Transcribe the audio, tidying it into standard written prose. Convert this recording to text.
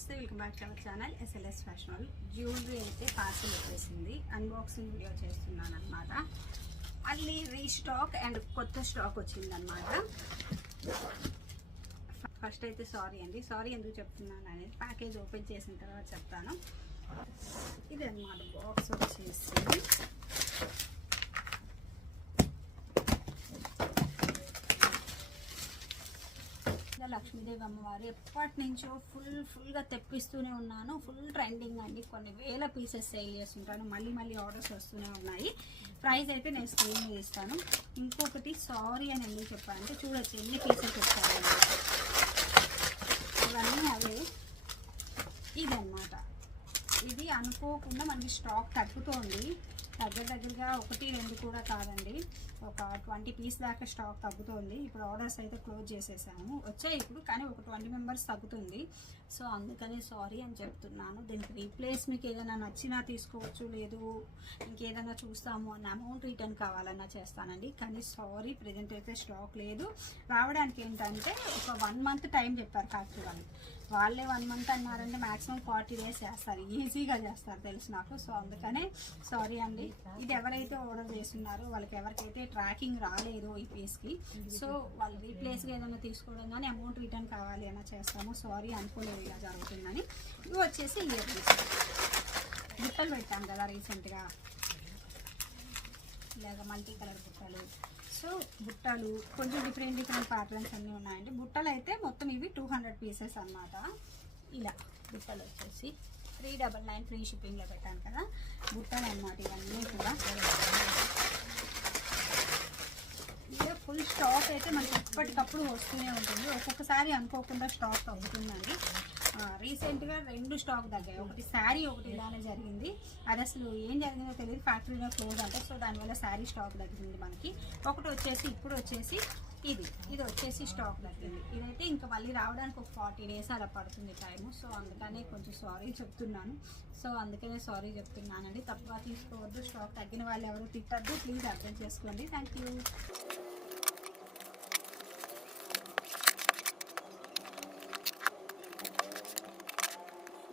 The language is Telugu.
నమస్తే, welcome back to our channel SLS fashion. Jewellery అయితే పార్సల్ వచ్చేసింది. అన్బాక్సింగ్ వీడియో చేస్తున్నాను అనమాట. అన్ని రీస్టాక్ అండ్ కొత్త స్టాక్ వచ్చిందనమాట. ఫస్ట్ అయితే సారీ ఎందుకు చెప్తున్నాను అనేది ప్యాకేజ్ ఓపెన్ చేసిన తర్వాత చెప్తాను. ఇది అన్నమాట బాక్స్ వచ్చేసి లక్ష్మీదేవి అమ్మవారు ఎప్పటి నుంచో ఫుల్గా తెప్పిస్తూనే ఉన్నాను. ఫుల్ ట్రెండింగ్ అండి. కొన్ని వేల పీసెస్ సేల్ చేస్తుంటాను. మళ్ళీ ఆర్డర్స్ వస్తూనే ఉన్నాయి. ప్రైస్ అయితే నేను స్క్రీన్ మీద ఇస్తాను. ఇంకొకటి సారీ అని ఎందుకు చెప్పాలంటే చూడొచ్చు ఎన్ని పీసెస్ వచ్చాయి. ఇవన్నీ అవే. ఇది అన్నమాట. ఇది అనుకోకుండా మనకి స్టాక్ తగ్గుతోంది. దగ్గరగా 1-2 కూడా కాదండి, ఒక 20 పీస్ దాకా స్టాక్ తగ్గుతుంది. ఇప్పుడు ఆర్డర్స్ అయితే క్లోజ్ చేసేసాము. వచ్చాయి ఇప్పుడు, కానీ ఒక 20 మెంబర్స్ తగ్గుతుంది. సో అందుకని సారీ అని చెప్తున్నాను. దీనికి రీప్లేస్ మీకు ఏదైనా నచ్చినా తీసుకోవచ్చు, లేదు ఇంకేదైనా చూస్తాము అన్న అమౌంట్ రిటర్న్ కావాలన్నా చేస్తానండి. కానీ సారీ, ప్రజెంట్ అయితే స్టాక్ లేదు. రావడానికి ఏంటంటే ఒక 1 మంత్ టైం చెప్పారు ఫ్యాక్టరీ వాళ్ళే 1 మంత్ అన్నారంటే మ్యాక్సిమం 40 days చేస్తారు, ఈజీగా చేస్తారు తెలుసు నాకు. సో అందుకనే సారీ అండి. ఇది ఎవరైతే ఆర్డర్ చేస్తున్నారో వాళ్ళకి ఎవరికైతే ట్రాకింగ్ రాలేదు ఈ పీస్కి, సో వాళ్ళు రీప్లేస్గా ఏదైనా తీసుకోవడం కానీ అమౌంట్ రిటర్న్ కావాలి అన్న చేస్తాము. సారీ, అనుకోలేదు ఇలా జరుగుతుందని. ఇవి వచ్చేసి ఇయర్ రింగ్స్. బుట్టలు పెట్టాం కదా రీసెంట్గా, ఇలాగ మల్టీ కలర్ బుట్టలు. సో బుట్టలు కొంచెం డిఫరెంట్ ప్యాటర్న్స్ అన్నీ ఉన్నాయండి. బుట్టలు అయితే మొత్తం ఇవి 200 పీసెస్ అన్నమాట. ఇలా బుట్టలు వచ్చేసి 399 ఫ్రీ షిప్పింగ్లో పెట్టాను కదా బుట్టలు అన్నమాట. ఇవన్నీ కూడా ఇలా ఫుల్ స్టాక్ అయితే మనకి ఎప్పటికప్పుడు వస్తూనే ఉంటుంది. ఒక్కొక్కసారి అనుకోకుండా స్టాక్ తగ్గుతుందండి. రీసెంట్గా 2 స్టాక్ తగ్గాయి. ఒకటి శారీ, ఒకటి ఇలానే జరిగింది. అది అసలు ఏం జరిగిందో తెలియదు, ఫ్యాక్టరీలో క్లోజ్ అంటే. సో దానివల్ల శారీ స్టాక్ తగ్గింది మనకి. ఒకటి వచ్చేసి ఇప్పుడు వచ్చేసి ఇది వచ్చేసి స్టాక్ తగ్గింది. ఇదైతే ఇంకా మళ్ళీ రావడానికి ఒక 40 days అలా పడుతుంది టైము. సో అందుకనే కొంచెం సారీ చెప్తున్నాను. సో అందుకనే సారీ చెప్తున్నానండి. తప్పుగా తీసుకోవద్దు. స్టాక్ తగ్గిన వాళ్ళు ఎవరు తిట్టద్దు, ప్లీజ్ అర్థం చేసుకోండి. Thank you.